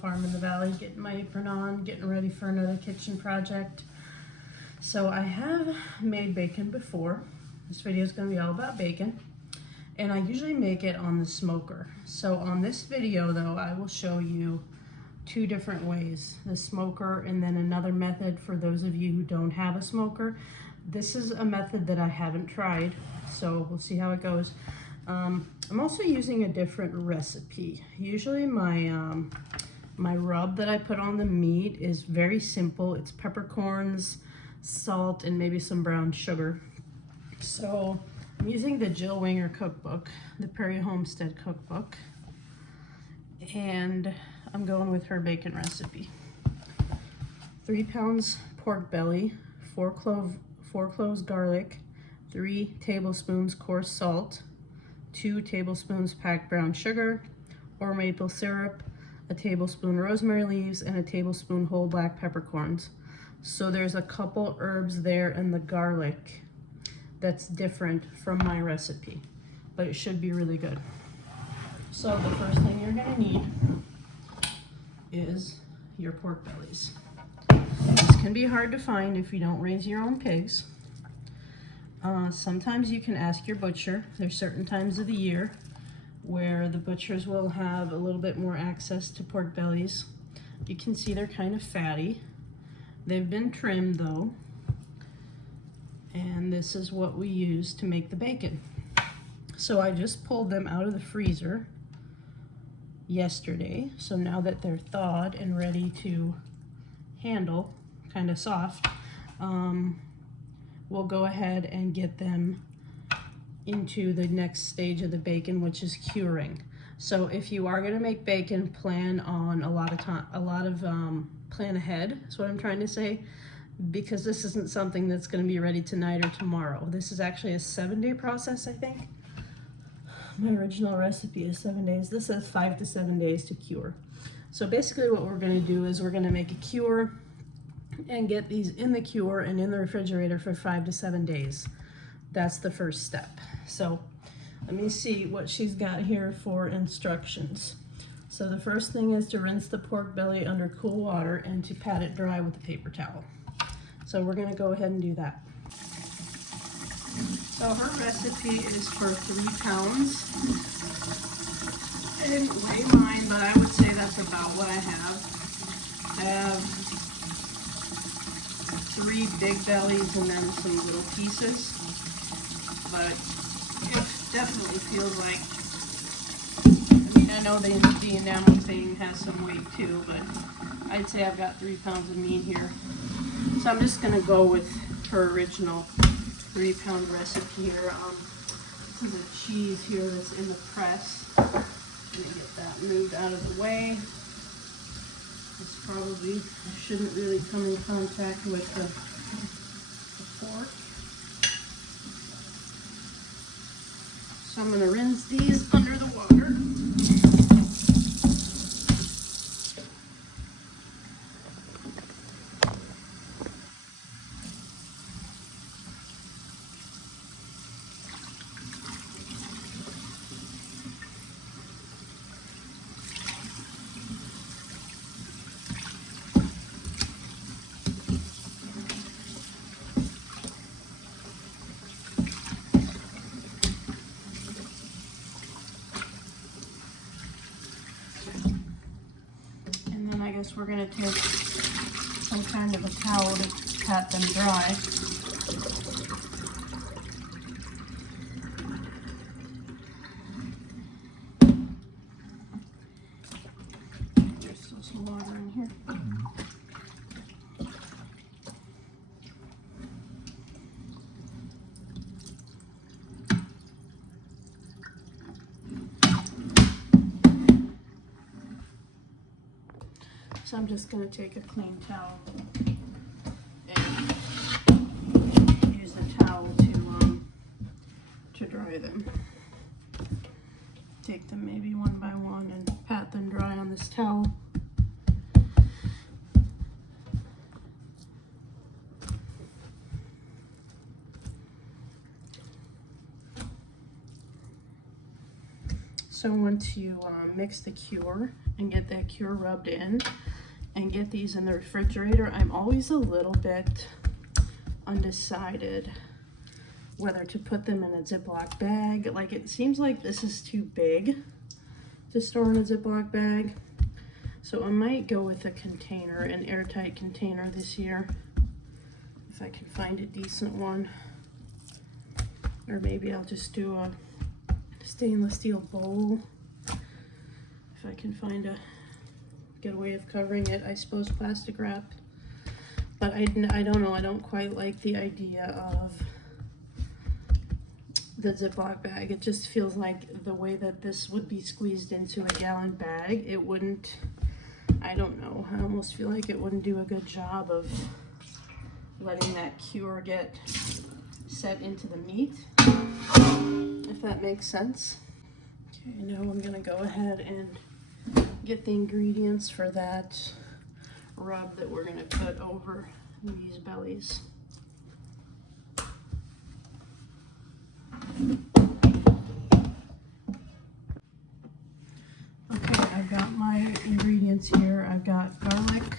Farm in the Valley, getting my apron on, getting ready for another kitchen project. So I have made bacon before. This video is going to be all about bacon, and I usually make it on the smoker. So on this video though, I will show you two different ways, the smoker and then another method for those of you who don't have a smoker. This is a method that I haven't tried, so we'll see how it goes. I'm also using a different recipe. Usually my my rub that I put on the meat is very simple. It's peppercorns, salt, and maybe some brown sugar. So I'm using the Jill Winger cookbook, the Prairie Homestead cookbook, and I'm going with her bacon recipe. 3 pounds pork belly, 4 cloves garlic, 3 tablespoons coarse salt, 2 tablespoons packed brown sugar or maple syrup, a tablespoon rosemary leaves, and a tablespoon whole black peppercorns. So there's a couple herbs there in the garlic that's different from my recipe, but it should be really good. So the first thing you're gonna need is your pork bellies. This can be hard to find if you don't raise your own pigs. Sometimes you can ask your butcher. There's certain times of the year where the butchers will have a little bit more access to pork bellies. You can see they're kind of fatty. They've been trimmed though, and this is what we use to make the bacon. So I just pulled them out of the freezer yesterday, so now that they're thawed and ready to handle, kind of soft, we'll go ahead and get them into the next stage of the bacon, which is curing. So if you are going to make bacon, plan on a lot of plan ahead is what I'm trying to say, because this isn't something that's going to be ready tonight or tomorrow. This is actually a 7-day process, I think. My original recipe is 7 days. This says 5 to 7 days to cure. So basically what we're going to do is we're going to make a cure and get these in the cure and in the refrigerator for 5 to 7 days. That's the first step. So let me see what she's got here for instructions. So the first thing is to rinse the pork belly under cool water and to pat it dry with a paper towel. So we're going to go ahead and do that. So her recipe is for 3 pounds. I didn't weigh mine, but I would say that's about what I have. I have 3 big bellies and then some little pieces, but it definitely feels like, I mean, I know the enamel thing has some weight too, but I'd say I've got 3 pounds of meat here. So I'm just gonna go with her original 3-pound recipe here. This is a cheese here that's in the press. I'm gonna get that moved out of the way. This probably shouldn't really come in contact with the pork. So I'm gonna rinse these under the water. I guess we're going to take some kind of a towel to pat them dry. There's still some water in here. So I'm just going to take a clean towel and use the towel to dry them. Take them maybe one by one and pat them dry on this towel. So once you mix the cure and get that cure rubbed in and get these in the refrigerator. I'm always a little bit undecided whether to put them in a Ziploc bag. Like, it seems like this is too big to store in a Ziploc bag. So I might go with a container, an airtight container this year, if I can find a decent one. Or maybe I'll just do a stainless steel bowl. If I can find a good way of covering it, I suppose plastic wrap. But I don't know, I don't quite like the idea of the Ziploc bag. It just feels like the way that this would be squeezed into a gallon bag, it wouldn't, I don't know, I almost feel like it wouldn't do a good job of letting that cure get set into the meat, if that makes sense. Okay, now I'm gonna go ahead and get the ingredients for that rub that we're gonna put over these bellies. Okay, I've got my ingredients here. I've got garlic.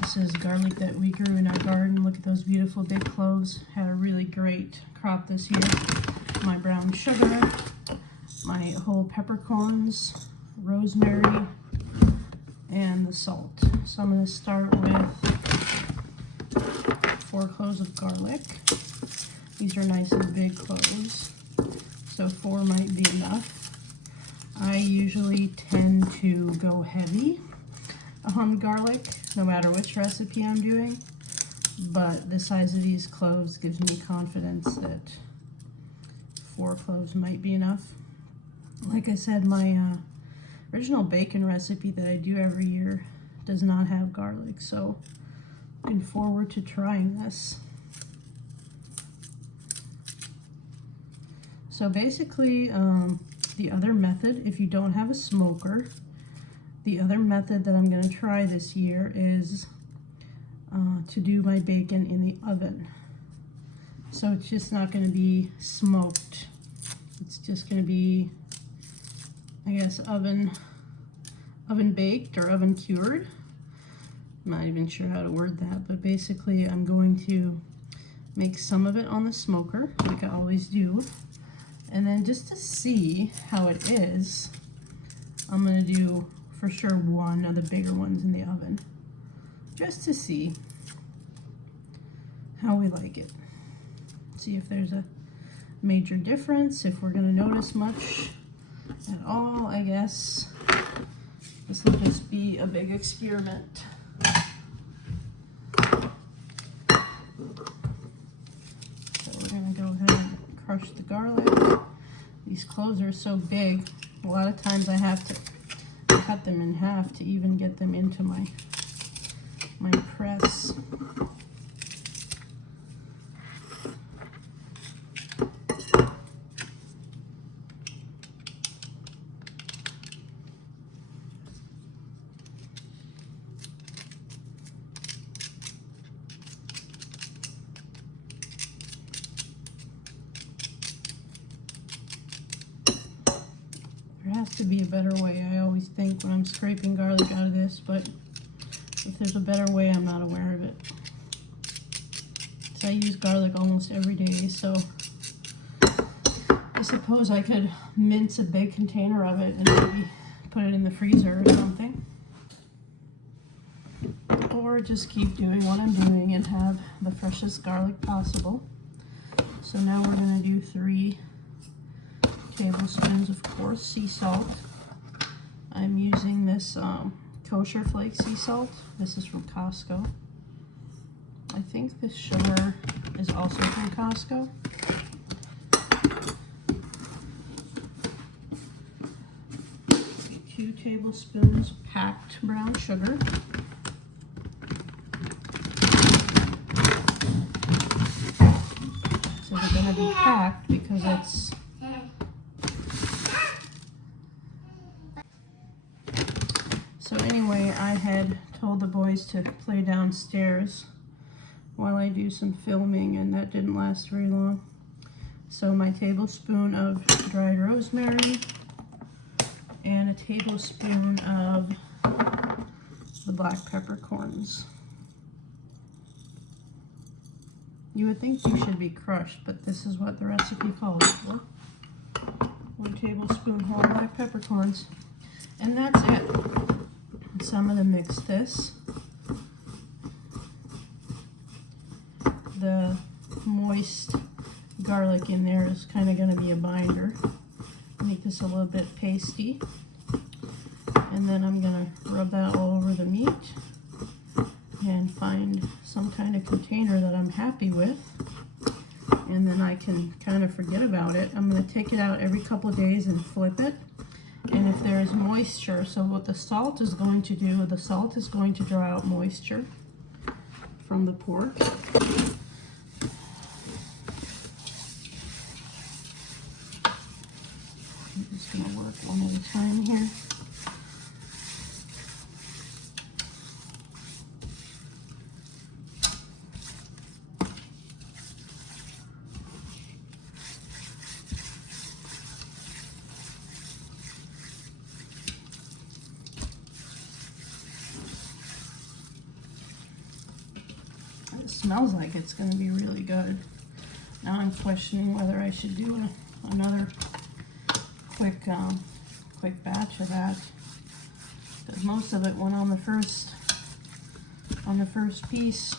This is garlic that we grew in our garden. Look at those beautiful big cloves. Had a really great crop this year. My brown sugar, my whole peppercorns, rosemary, and the salt. So I'm going to start with 4 cloves of garlic. These are nice and big cloves, so 4 might be enough. I usually tend to go heavy on garlic, no matter which recipe I'm doing, but the size of these cloves gives me confidence that 4 cloves might be enough. Like I said, my original bacon recipe that I do every year does not have garlic, so looking forward to trying this. So basically, the other method, if you don't have a smoker, the other method that I'm going to try this year is to do my bacon in the oven. So it's just not going to be smoked. It's just going to be, I guess, oven baked or oven cured. I'm not even sure how to word that, but basically I'm going to make some of it on the smoker, like I always do. And then just to see how it is, I'm going to do for sure one of the bigger ones in the oven, just to see how we like it. See if there's a major difference, if we're going to notice much at all. I guess this will just be a big experiment. So we're going to go ahead and crush the garlic. These cloves are so big, a lot of times I have to cut them in half to even get them into my press. There has to be a better way. I always think when I'm scraping garlic out of this, but if there's a better way, I'm not aware of it. So I use garlic almost every day, so I suppose I could mince a big container of it and maybe put it in the freezer or something. Or just keep doing what I'm doing and have the freshest garlic possible. So now we're going to do 3 tablespoons of coarse sea salt. I'm using this kosher flake sea salt. This is from Costco. I think this sugar is also from Costco. 2 tablespoons packed brown sugar. So they're going to be packed because it's So anyway, I had told the boys to play downstairs while I do some filming, and that didn't last very long. So my tablespoon of dried rosemary, and a tablespoon of the black peppercorns. You would think you should be crushed, but this is what the recipe calls for. 1 tablespoon whole black peppercorns. And that's it. So I'm going to mix this. The moist garlic in there is kind of going to be a binder. Make this a little bit pasty. And then I'm going to rub that all over the meat and find some kind of container that I'm happy with. And then I can kind of forget about it. I'm going to take it out every couple of days and flip it. And if there is moisture, so what the salt is going to do, the salt is going to draw out moisture from the pork. I'm just going to work one at a time here. It smells like it's going to be really good. Now I'm questioning whether I should do another quick batch of that, because most of it went on the first piece.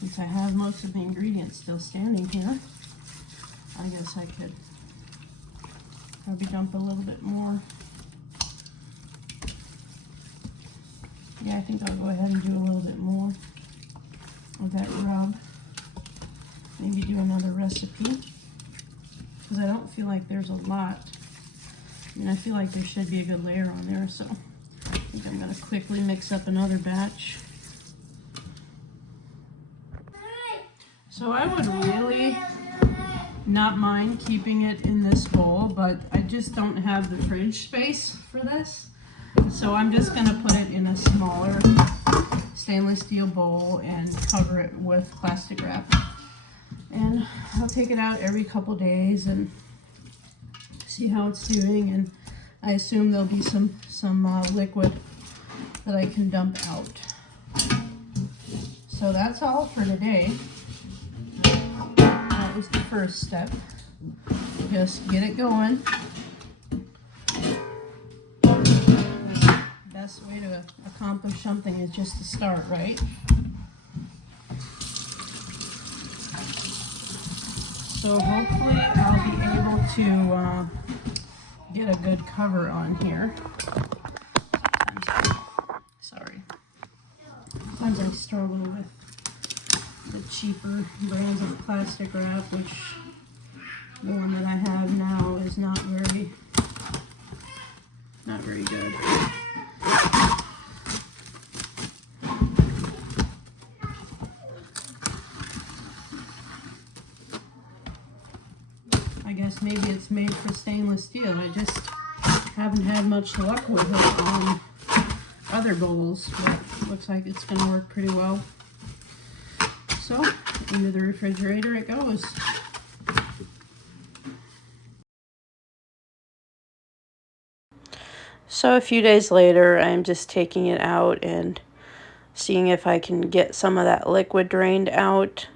Since I have most of the ingredients still standing here, I guess I could probably dump a little bit more. Yeah, I think I'll go ahead and do a little bit more of that rub. Maybe do another recipe, because I don't feel like there's a lot. I mean, I feel like there should be a good layer on there, so I think I'm going to quickly mix up another batch. So I would really not mind keeping it in this bowl, but I just don't have the fridge space for this. So I'm just going to put it in a smaller stainless steel bowl and cover it with plastic wrap. And I'll take it out every couple days and see how it's doing. And I assume there'll be some liquid that I can dump out. So that's all for today. That was the first step. Just get it going. The best way to accomplish something is just to start, right? So hopefully I'll be able to get a good cover on here. Sorry. Sometimes I struggle with the cheaper brands of plastic wrap, which the one that I have now is not very good. I guess maybe it's made for stainless steel. I just haven't had much luck with it on other bowls, but looks like it's going to work pretty well. So, into the refrigerator it goes. So a few days later, I'm just taking it out and seeing if I can get some of that liquid drained out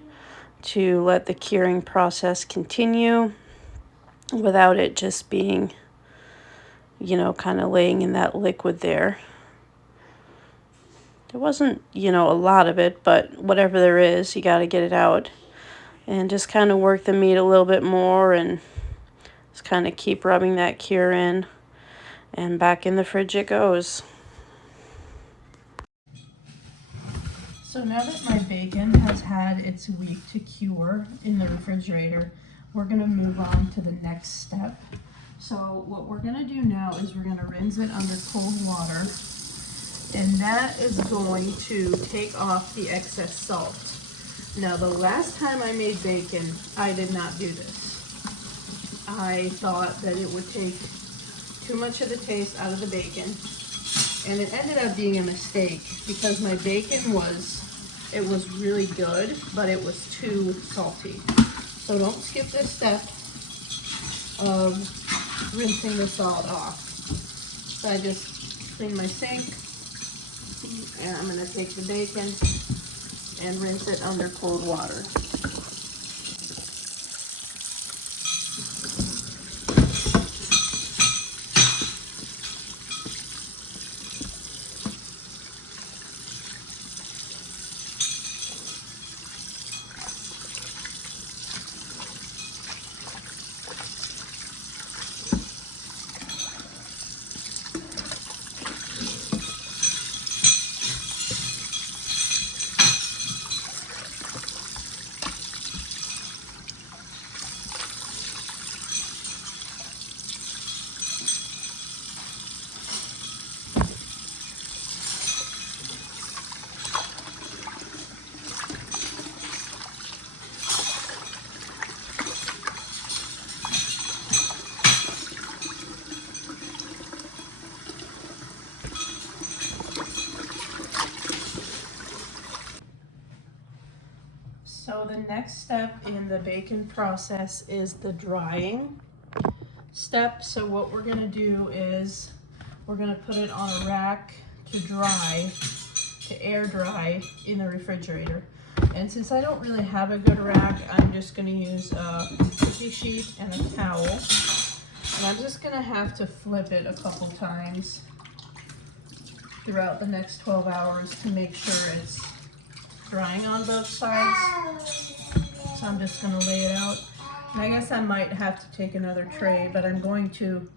to let the curing process continue without it just being, you know, kind of laying in that liquid there. There wasn't, you know, a lot of it, but whatever there is, you got to get it out and just kind of work the meat a little bit more and just kind of keep rubbing that cure in, and back in the fridge it goes. So now that my bacon has had its week to cure in the refrigerator, we're going to move on to the next step. So what we're going to do now is we're going to rinse it under cold water, and that is going to take off the excess salt. Now, the last time I made bacon, I did not do this. I thought that it would take too much of the taste out of the bacon, and it ended up being a mistake because my bacon was It was really good, but it was too salty. So don't skip this step of rinsing the salt off. So I just clean my sink, and I'm gonna take the bacon and rinse it under cold water. So the next step in the bacon process is the drying step. So what we're gonna do is we're gonna put it on a rack to dry, to air dry in the refrigerator. And since I don't really have a good rack, I'm just gonna use a cookie sheet and a towel. And I'm just gonna have to flip it a couple times throughout the next 12 hours to make sure it's drying on both sides. So I'm just gonna lay it out. And I guess I might have to take another tray, but I'm going to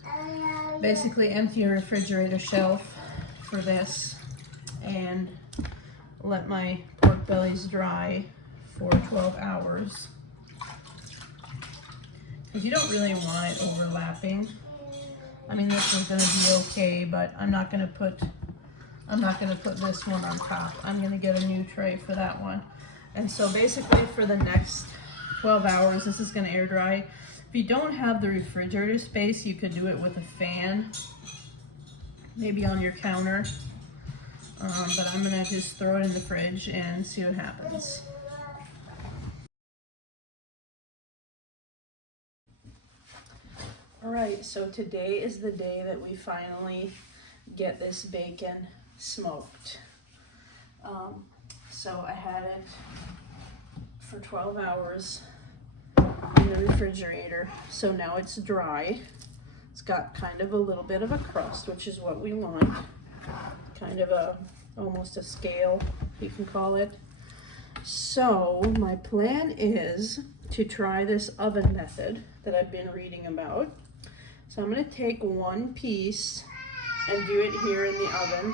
basically empty a refrigerator shelf for this and let my pork bellies dry for 12 hours. Because you don't really want it overlapping. I mean, this one's gonna be okay, but I'm not gonna put this one on top. I'm gonna get a new tray for that one. And so basically for the next 12 hours, this is gonna air dry. If you don't have the refrigerator space, you could do it with a fan, maybe on your counter. But I'm gonna just throw it in the fridge and see what happens. All right, so today is the day that we finally get this bacon smoked. So I had it for 12 hours in the refrigerator. So now it's dry. It's got kind of a little bit of a crust, which is what we want. Kind of almost a scale, you can call it. So my plan is to try this oven method that I've been reading about. So I'm gonna take one piece and do it here in the oven.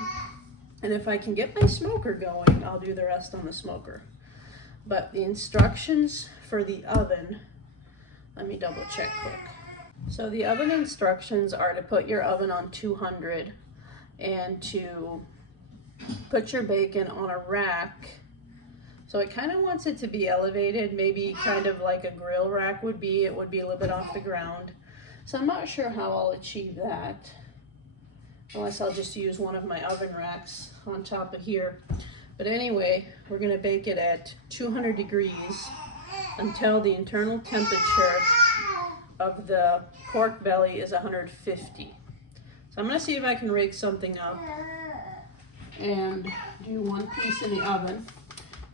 And if I can get my smoker going, I'll do the rest on the smoker. But the instructions for the oven, let me double check quick. So the oven instructions are to put your oven on 200 and to put your bacon on a rack. So it kind of wants it to be elevated, maybe kind of like a grill rack would be. It would be a little bit off the ground. So I'm not sure how I'll achieve that, unless I'll just use one of my oven racks on top of here. But anyway, we're gonna bake it at 200 degrees until the internal temperature of the pork belly is 150. So I'm gonna see if I can rig something up and do one piece in the oven.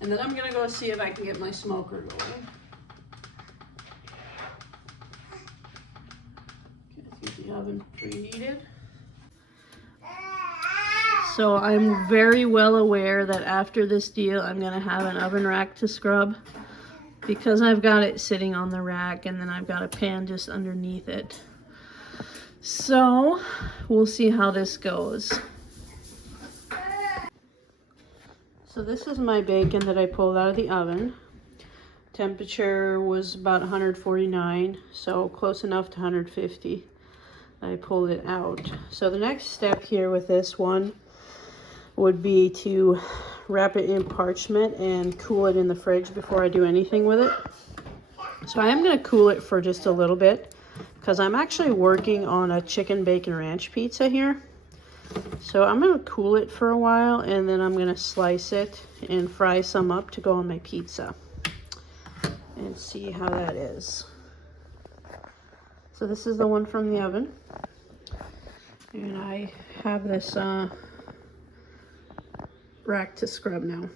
And then I'm gonna go see if I can get my smoker going. Get the oven preheated. So I'm very well aware that after this deal, I'm gonna have an oven rack to scrub because I've got it sitting on the rack and then I've got a pan just underneath it. So we'll see how this goes. So this is my bacon that I pulled out of the oven. Temperature was about 149, so close enough to 150. I pulled it out. So the next step here with this one would be to wrap it in parchment and cool it in the fridge before I do anything with it. So I am going to cool it for just a little bit because I'm actually working on a chicken bacon ranch pizza here. So I'm gonna cool it for a while, and then I'm gonna slice it and fry some up to go on my pizza and see how that is. So this is the one from the oven, and I have this rack to scrub now.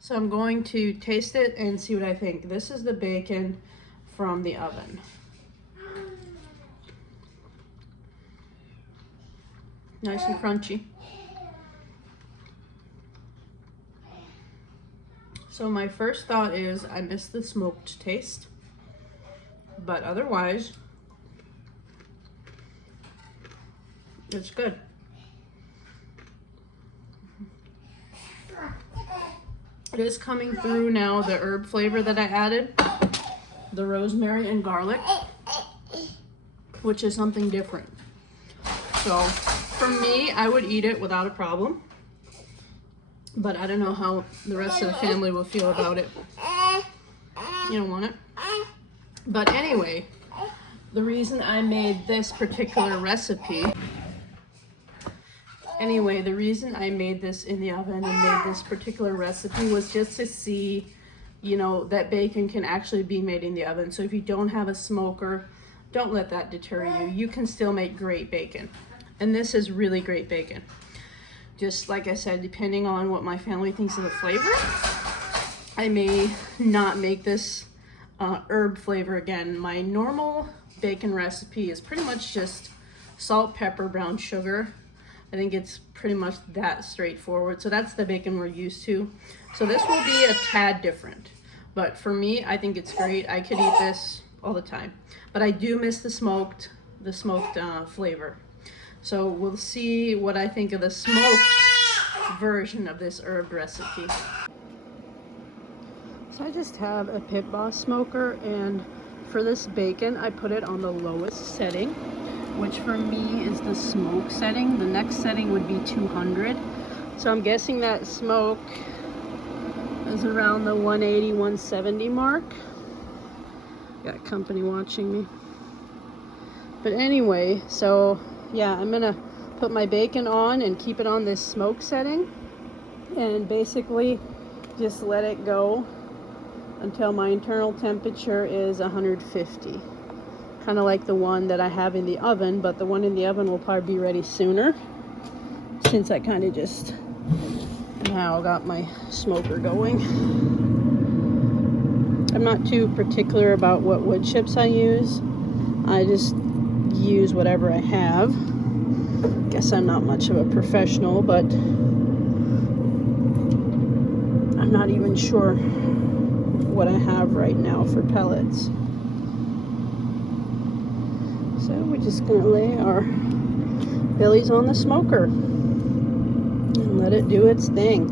So I'm going to taste it and see what I think. This is the bacon from the oven. Nice and crunchy. So my first thought is I miss the smoked taste, but otherwise, it's good. It is coming through now, the herb flavor that I added, the rosemary and garlic, which is something different. So for me, I would eat it without a problem, but I don't know how the rest of the family will feel about it. You don't want it? But anyway, the reason I made this particular recipe, the reason I made this in the oven and made this particular recipe was just to see, you know, that bacon can actually be made in the oven. So if you don't have a smoker, don't let that deter you. You can still make great bacon. And this is really great bacon. Just like I said, depending on what my family thinks of the flavor, I may not make this herb flavor again. My normal bacon recipe is pretty much just salt, pepper, brown sugar. I think it's pretty much that straightforward. So that's the bacon we're used to. So this will be a tad different. But for me, I think it's great. I could eat this all the time. But I do miss the smoked flavor. So we'll see what I think of the smoked version of this herb recipe. So I just have a Pit Boss smoker, and for this bacon, I put it on the lowest setting, which for me is the smoke setting. The next setting would be 200. So I'm guessing that smoke is around the 180, 170 mark. Got company watching me. But anyway, so yeah, I'm gonna put my bacon on and keep it on this smoke setting and basically just let it go until my internal temperature is 150. Kind of like the one that I have in the oven, but the one in the oven will probably be ready sooner since I kind of just now got my smoker going. I'm not too particular about what wood chips I use. I just use whatever I have. Guess I'm not much of a professional, but I'm not even sure what I have right now for pellets. So we're just gonna lay our bellies on the smoker and let it do its thing.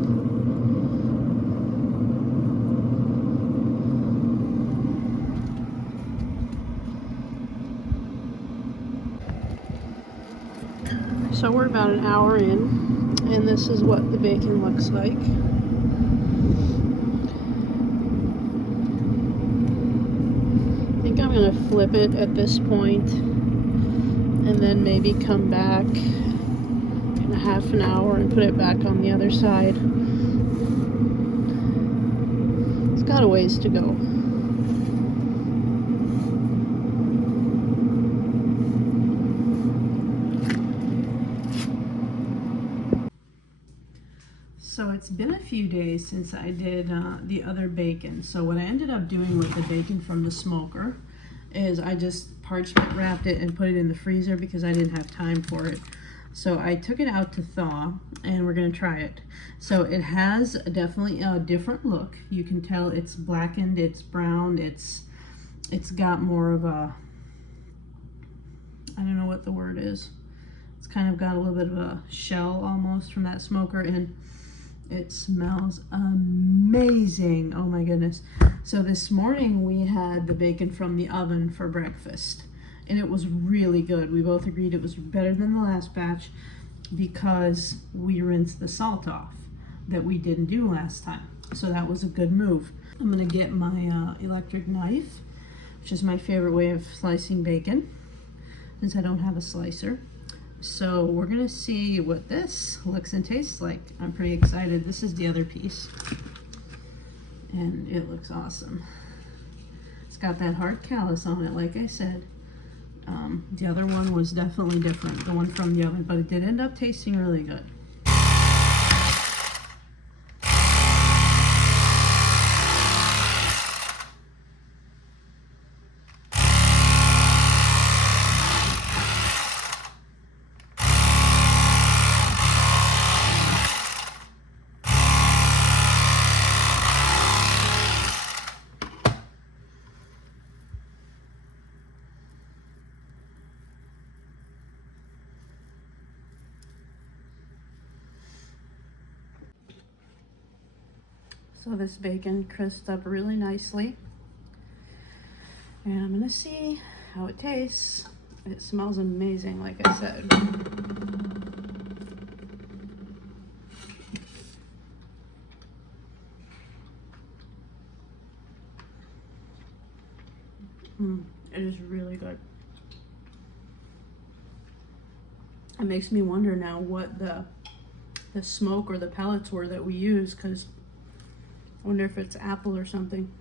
So we're about an hour in, and this is what the bacon looks like. I think I'm gonna flip it at this point and then maybe come back in a half an hour and put it back on the other side. It's got a ways to go. So it's been a few days since I did the other bacon. So what I ended up doing with the bacon from the smoker is I just parchment wrapped it and put it in the freezer because I didn't have time for it. So I took it out to thaw and we're gonna try it. So it has definitely a different look. You can tell it's blackened, it's brown, it's got more of a, I don't know what the word is. It's kind of got a little bit of a shell almost from that smoker, and it smells amazing. Oh my goodness. So this morning we had the bacon from the oven for breakfast, and it was really good. We both agreed it was better than the last batch because we rinsed the salt off that we didn't do last time. So that was a good move. I'm gonna get my electric knife, which is my favorite way of slicing bacon since I don't have a slicer. So we're gonna see what this looks and tastes like. I'm pretty excited. This is the other piece, and it looks awesome. It's got that hard callus on it, like I said. The other one was definitely different, the one from the oven, but it did end up tasting really good. So this bacon crisped up really nicely, and I'm gonna see how it tastes. It smells amazing, like I said. It is really good. It makes me wonder now what the smoke or the pellets were that we use, because I wonder if it's apple or something.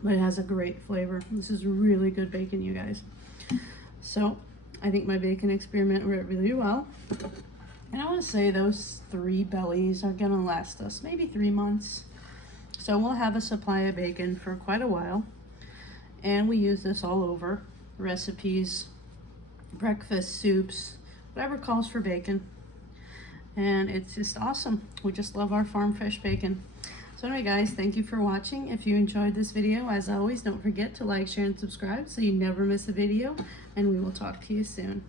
But it has a great flavor. This is really good bacon, you guys. So I think my bacon experiment went really well. And I want to say those 3 bellies are gonna last us maybe 3 months. So we'll have a supply of bacon for quite a while. And we use this all over recipes, breakfast, soups, whatever calls for bacon. And it's just awesome. We just love our farm fresh bacon. So anyway guys, thank you for watching. If you enjoyed this video, as always, don't forget to like, share, and subscribe so you never miss a video, and we will talk to you soon.